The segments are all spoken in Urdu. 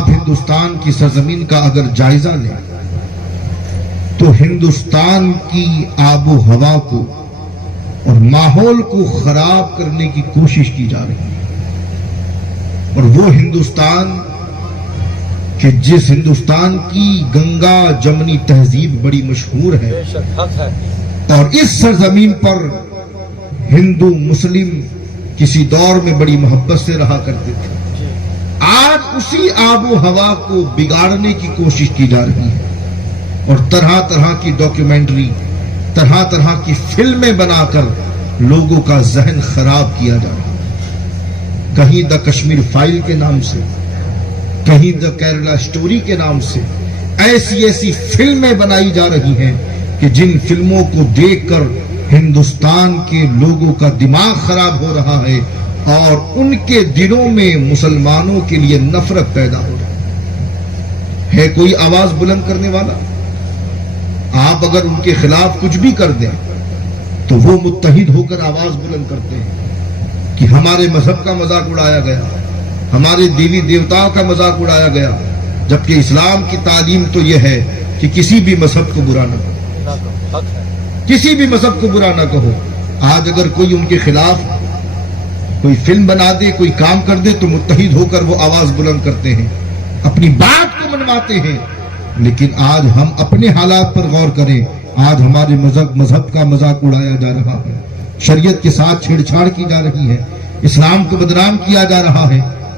آپ ہندوستان کی سرزمین کا اگر جائزہ لیں تو ہندوستان کی آب و ہوا کو اور ماحول کو خراب کرنے کی کوشش کی جا رہی ہے، اور وہ ہندوستان کہ جس ہندوستان کی گنگا جمنی تہذیب بڑی مشہور ہے، اور اس سرزمین پر ہندو مسلم کسی دور میں بڑی محبت سے رہا کرتے تھے، آج اسی آب و ہوا کو بگاڑنے کی کوشش کی جا رہی ہے، اور طرح طرح کی ڈاکیومنٹری، طرح طرح کی فلمیں بنا کر لوگوں کا ذہن خراب کیا جا رہا ہے۔ کہیں دا کشمیر فائل کے نام سے، کہیں دا کیرلا سٹوری کے نام سے ایسی ایسی فلمیں بنائی جا رہی ہیں کہ جن فلموں کو دیکھ کر ہندوستان کے لوگوں کا دماغ خراب ہو رہا ہے، اور ان کے دلوں میں مسلمانوں کے لیے نفرت پیدا ہو رہی ہے۔ کوئی آواز بلند کرنے والا؟ آپ اگر ان کے خلاف کچھ بھی کر دیں تو وہ متحد ہو کر آواز بلند کرتے ہیں کہ ہمارے مذہب کا مذاق اڑایا گیا، ہمارے دیوی دیوتاؤں کا مذاق اڑایا گیا، جبکہ اسلام کی تعلیم تو یہ ہے کہ کسی بھی مذہب کو برا نہ کہو، کسی بھی مذہب کو برا نہ کہو۔ آج اگر کوئی ان کے خلاف کوئی فلم بنا دے، کوئی کام کر دے، تو متحد ہو کر وہ آواز بلند کرتے ہیں، اپنی بات کو منواتے ہیں۔ لیکن آج ہم اپنے حالات پر غور کریں، آج ہمارے مذہب کا مذاق اڑایا جا رہا ہے، شریعت کے ساتھ چھیڑ چھاڑ کی جا رہی ہے، اسلام کو بدنام کیا جا رہا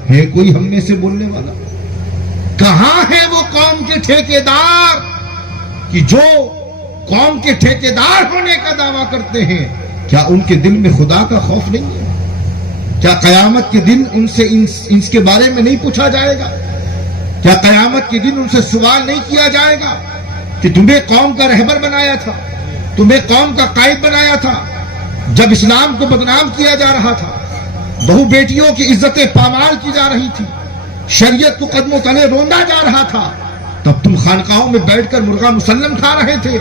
ہے کوئی ہم میں سے بولنے والا؟ کہاں ہے وہ قوم کے ٹھیکیدار کہ جو قوم کے ٹھیکیدار ہونے کا دعویٰ کرتے ہیں؟ کیا ان کے دل میں خدا کا خوف نہیں ہے؟ کیا قیامت کے دن ان سے ان کے بارے میں نہیں پوچھا جائے گا؟ کیا قیامت کے دن ان سے سوال نہیں کیا جائے گا کہ تمہیں قوم کا رہبر بنایا تھا، تمہیں قوم کا قائد بنایا تھا، جب اسلام کو بدنام کیا جا رہا تھا، بہو بیٹیوں کی عزتیں پامال کی جا رہی تھی، شریعت کو قدموں تلے روندا جا رہا تھا، تب تم خانقاہوں میں بیٹھ کر مرغا مسلم کھا رہے تھے؟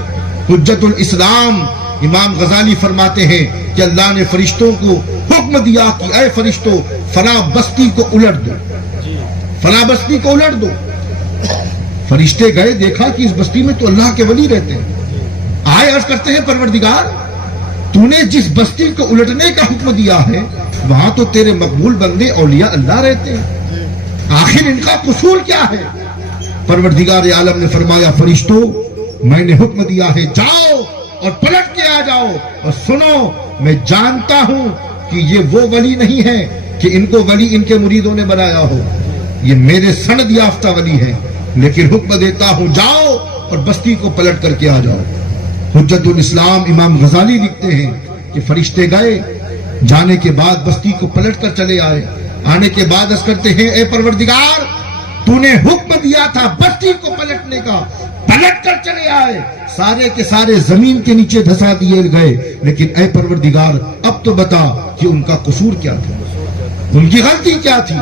حجت الاسلام امام غزالی فرماتے ہیں کہ اللہ نے فرشتوں کو حکم دیا کہ اے فرشتوں فلاں بستی کو الٹ دو، فلاں بستی کو الٹ دو۔ فرشتے گئے، دیکھا کہ اس بستی میں تو اللہ کے ولی رہتے ہیں، آئے عرض کرتے ہیں پروردگار تو نے جس بستی کو الٹنے کا حکم دیا ہے وہاں تو تیرے مقبول بندے اولیاء اللہ رہتے ہیں، آخر ان کا قصور کیا ہے؟ پروردگار عالم نے فرمایا فرشتوں میں نے حکم دیا ہے جاؤ اور پلٹ کے آ جاؤ، اور سنو میں جانتا ہوں کہ یہ وہ ولی نہیں ہے کہ ان کو ولی ان کے مریدوں نے بنایا ہو، یہ میرے سند یافتہ ولی ہے، لیکن حکم دیتا ہوں جاؤ اور بستی کو پلٹ کر کے آ جاؤ۔ حجت الاسلام امام غزالی لکھتے ہیں کہ فرشتے گئے، جانے کے بعد بستی کو پلٹ کر چلے آئے، آنے کے بعد عرض کرتے ہیں اے پروردگار تو نے حکم دیا تھا بستی کو پلٹنے کا، پلٹ کر چلے آئے، سارے کے سارے زمین کے نیچے دھسا دیے گئے، لیکن اے پروردگار اب تو بتا کہ ان کا قصور کیا تھا، ان کی غلطی کیا تھی،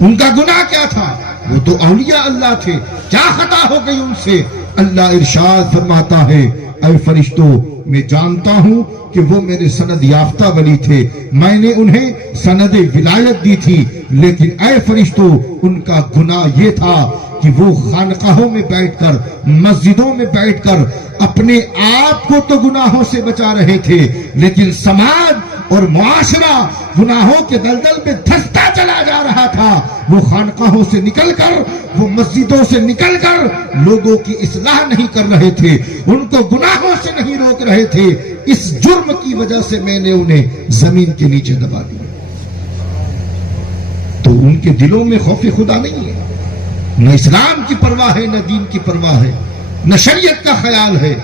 ان کا گناہ کیا تھا؟ وہ تو اولیاء اللہ تھے، کیا خطا ہو گئی ان سے؟ اللہ ارشاد فرماتا ہے اے فرشتوں میں جانتا ہوں کہ وہ میرے سند یافتہ ولی تھے، میں نے انہیں سند ولایت دی تھی، لیکن اے فرشتوں ان کا گناہ یہ تھا کہ وہ خانقاہوں میں بیٹھ کر، مسجدوں میں بیٹھ کر اپنے آپ کو تو گناہوں سے بچا رہے تھے، لیکن سماج اور معاشرہ گناہوں کے دلدل میں دھستا چلا جا رہا تھا۔ وہ خانقاہوں سے نکل کر، وہ مسجدوں سے نکل کر لوگوں کی اصلاح نہیں کر رہے تھے، ان کو گناہوں سے نہیں روک رہے تھے، اس جرم کی وجہ سے میں نے انہیں زمین کے نیچے دبا دیا۔ تو ان کے دلوں میں خوف خدا نہیں ہے، نہ اسلام کی پرواہ ہے، نہ دین کی پرواہ ہے، نہ شریعت کا خیال ہے،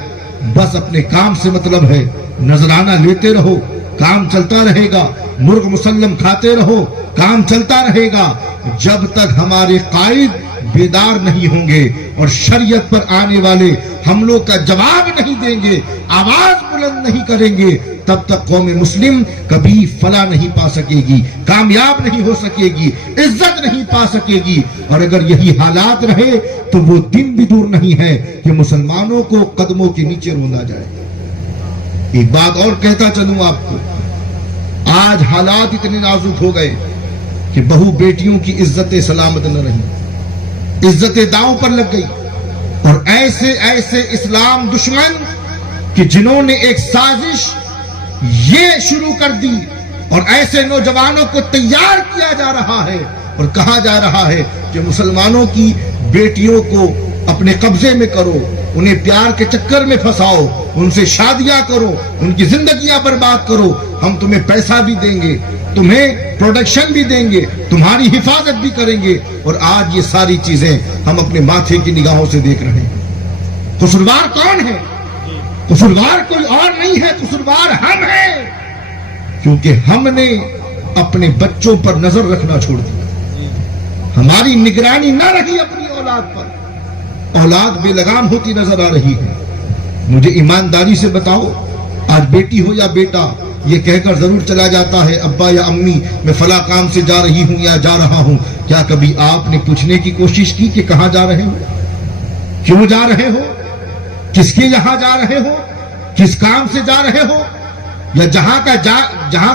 بس اپنے کام سے مطلب ہے، نذرانہ لیتے رہو کام چلتا رہے گا، مرغ مسلم کھاتے رہو کام چلتا رہے گا، جب تک ہمارے قائد بیدار نہیں ہوں گے اور شریعت پر آنے والے حملوں کا جواب نہیں دیں گے، آواز بلند نہیں کریں گے، تب تک قوم مسلم کبھی فلاح نہیں پا سکے گی، کامیاب نہیں ہو سکے گی، عزت نہیں پا سکے گی۔ اور اگر یہی حالات رہے تو وہ دن بھی دور نہیں ہے کہ مسلمانوں کو قدموں کے نیچے روندا جائے۔ ایک بات اور کہتا چلوں آپ کو، آج حالات اتنے نازک ہو گئے کہ بہو بیٹیوں کی عزت سلامت نہ رہی، عزت داؤں پر لگ گئی، اور ایسے ایسے اسلام دشمن کہ جنہوں نے ایک سازش یہ شروع کر دی، اور ایسے نوجوانوں کو تیار کیا جا رہا ہے اور کہا جا رہا ہے کہ مسلمانوں کی بیٹیوں کو اپنے قبضے میں کرو، انہیں پیار کے چکر میں پھنساؤ، ان سے شادیاں کرو، ان کی زندگیاں برباد کرو، ہم تمہیں پیسہ بھی دیں گے، تمہیں پروڈکشن بھی دیں گے، تمہاری حفاظت بھی کریں گے، اور آج یہ ساری چیزیں ہم اپنے ماتھے کی نگاہوں سے دیکھ رہے ہیں۔ قصوروار کون ہے؟ قصوروار کوئی اور نہیں ہے، قصوروار ہم ہیں، کیونکہ ہم نے اپنے بچوں پر نظر رکھنا چھوڑ دیا، ہماری نگرانی نہ رہی اپنی اولاد پر، اولاد بے لگام ہوتی نظر آ رہی ہے۔ مجھے ایمانداری سے بتاؤ، آج بیٹی ہو یا بیٹا یہ کہہ کر ضرور چلا جاتا ہے ابا یا امی میں فلاں کام سے جا رہی ہوں یا جا رہا ہوں، کیا کبھی آپ نے پوچھنے کی کوشش کی کہ کہاں جا رہے ہو، کیوں جا رہے ہو، کس کے یہاں جا رہے ہو، کس کام سے جا رہے ہو، یا جہاں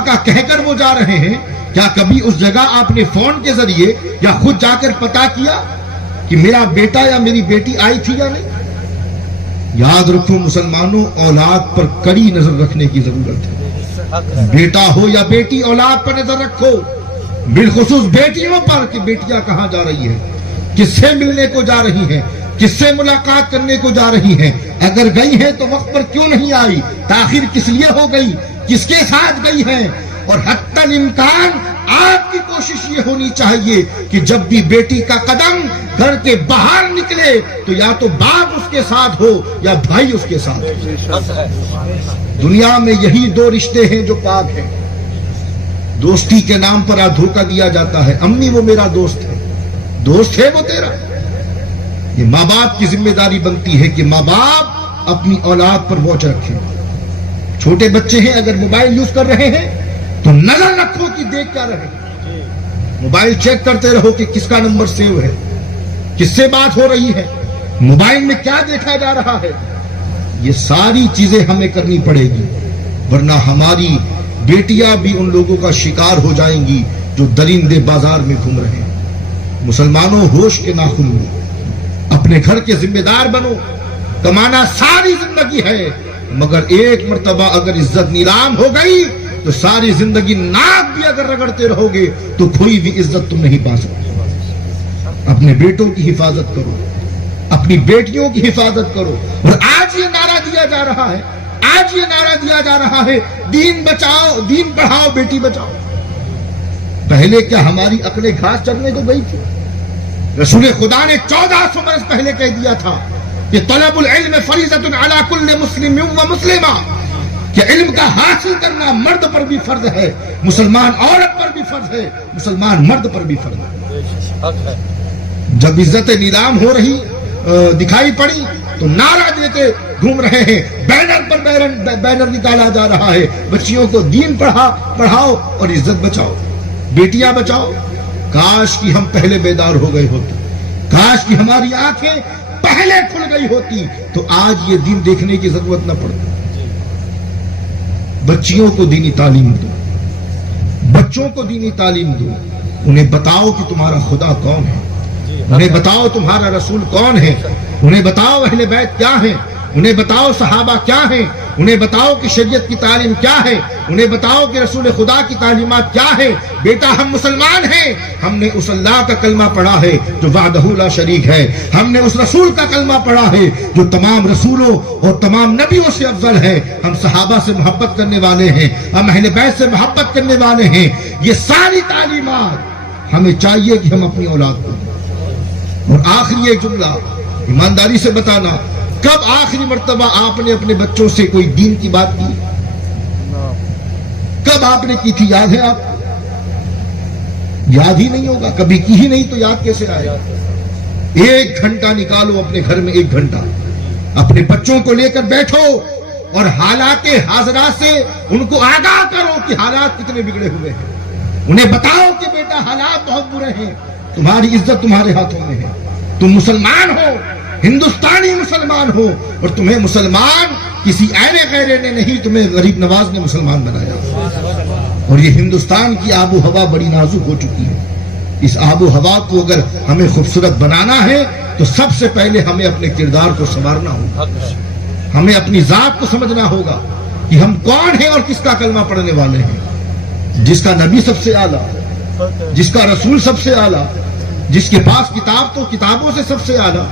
کا کہہ کر وہ جا رہے ہیں، کیا کبھی اس جگہ آپ نے فون کے ذریعے یا خود جا کر پتا کیا کہ میرا بیٹا یا میری بیٹی آئی تھی یا نہیں؟ یاد رکھو مسلمانوں، اولاد پر کڑی نظر رکھنے کی ضرورت ہے۔ بیٹا ہو یا بیٹی، اولاد پر نظر رکھو، بالخصوص بیٹیوں پر کہ بیٹیاں کہاں جا رہی ہیں، کس سے ملنے کو جا رہی ہیں، کس سے ملاقات کرنے کو جا رہی ہیں، اگر گئی ہیں تو وقت پر کیوں نہیں آئی، تاخیر کس لیے ہو گئی، کس کے ساتھ گئی ہیں۔ اور حتی الامکان آپ کی کوشش یہ ہونی چاہیے کہ جب بھی بیٹی کا قدم گھر کے باہر نکلے تو یا تو باپ اس کے ساتھ ہو یا بھائی اس کے ساتھ ہو۔ دنیا میں یہی دو رشتے ہیں جو پاک ہیں۔ دوستی کے نام پر آج دھوکہ دیا جاتا ہے، امی وہ میرا دوست ہے، دوست ہے وہ تیرا۔ یہ ماں باپ کی ذمہ داری بنتی ہے کہ ماں باپ اپنی اولاد پر واچ رکھیں۔ چھوٹے بچے ہیں، اگر موبائل یوز کر رہے ہیں تو نظر رکھو کہ دیکھ کیا رہے، موبائل چیک کرتے رہو کہ کس کا نمبر سیو ہے، کس سے بات ہو رہی ہے، موبائل میں کیا دیکھا جا رہا ہے۔ یہ ساری چیزیں ہمیں کرنی پڑے گی، ورنہ ہماری بیٹیاں بھی ان لوگوں کا شکار ہو جائیں گی جو درندے بازار میں گھوم رہے ہیں۔ مسلمانوں، ہوش کے ناخن لو، اپنے گھر کے ذمہ دار بنو۔ کمانا ساری زندگی ہے، مگر ایک مرتبہ اگر عزت نیلام ہو گئی تو ساری زندگی ناک بھی اگر رگڑتے رہو گے تو کوئی بھی عزت تم نہیں پا سکتے۔ اپنے بیٹوں کی حفاظت کرو، اپنی بیٹیوں کی حفاظت کرو۔ اور آج یہ نعرہ دیا جا رہا ہے، آج یہ نعرہ دیا جا رہا ہے، دین بچاؤ، دین پڑھاؤ، بیٹی بچاؤ۔ پہلے کیا ہماری عقلیں گھاس چرنے کو گئی تھی؟ رسول خدا نے 1400 برس پہلے کہہ دیا تھا کہ طلب العلم فریضۃ علی کل مسلم و مسلمہ، کہ علم کا حاصل کرنا مرد پر بھی فرض ہے، مسلمان عورت پر بھی فرض ہے، مسلمان مرد پر بھی فرض ہے۔ جب عزت نیلام ہو رہی دکھائی پڑی تو نعرہ دیتے گھوم رہے ہیں، بینر پر بینر نکالا جا رہا ہے، بچیوں کو دین پڑھاؤ اور عزت بچاؤ، بیٹیاں بچاؤ۔ کاش کہ ہم پہلے بیدار ہو گئے ہوتے، کاش کہ ہماری آنکھیں پہلے کھل گئی ہوتی تو آج یہ دین دیکھنے کی ضرورت نہ پڑتی۔ بچیوں کو دینی تعلیم دو، بچوں کو دینی تعلیم دو، انہیں بتاؤ کہ تمہارا خدا کون ہے، انہیں بتاؤ تمہارا رسول کون ہے، انہیں بتاؤ اہل بیت کیا ہیں، انہیں بتاؤ صحابہ کیا ہیں، انہیں بتاؤ کہ شریعت کی تعلیم کیا ہے، انہیں بتاؤ کہ رسول خدا کی تعلیمات کیا ہے۔ بیٹا ہم مسلمان ہیں، ہم نے اس اللہ کا کلمہ پڑھا ہے جو وحدہ لا شریک ہے، ہم نے اس رسول کا کلمہ پڑھا ہے جو تمام رسولوں اور تمام نبیوں سے افضل ہے، ہم صحابہ سے محبت کرنے والے ہیں، ہم اہل بیت سے محبت کرنے والے ہیں۔ یہ ساری تعلیمات ہمیں چاہیے کہ ہم اپنی اولاد کو دیں۔ اور آخری ایک جملہ ایمانداری سے بتانا، کب آخری مرتبہ آپ نے اپنے بچوں سے کوئی دین کی بات کی؟ کب آپ نے کی تھی؟ یاد ہے آپ؟ یاد ہی نہیں ہوگا، کبھی کی ہی نہیں تو یاد کیسے آئے؟ ایک گھنٹہ نکالو اپنے گھر میں، ایک گھنٹہ اپنے بچوں کو لے کر بیٹھو اور حالات حاضرات سے ان کو آگاہ کرو کہ حالات کتنے بگڑے ہوئے ہیں۔ انہیں بتاؤ کہ بیٹا حالات بہت برے ہیں، تمہاری عزت تمہارے ہاتھوں میں ہے، تم مسلمان ہو، ہندوستانی مسلمان ہو، اور تمہیں مسلمان کسی ایرے غیرے نے نہیں، تمہیں غریب نواز نے مسلمان بنایا۔ اور یہ ہندوستان کی آب و ہوا بڑی نازک ہو چکی ہے، اس آب و ہوا کو اگر ہمیں خوبصورت بنانا ہے تو سب سے پہلے ہمیں اپنے کردار کو سنوارنا ہوگا، ہمیں اپنی ذات کو سمجھنا ہوگا کہ ہم کون ہیں اور کس کا کلمہ پڑھنے والے ہیں، جس کا نبی سب سے اعلیٰ، جس کا رسول سب سے اعلیٰ، جس کے پاس کتاب تو کتابوں سے سب سے اعلیٰ،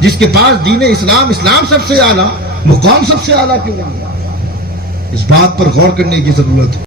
جس کے پاس دین اسلام سب سے اعلیٰ، وہ کون سب سے اعلیٰ کیوں نہیں؟ اس بات پر غور کرنے کی ضرورت ہے۔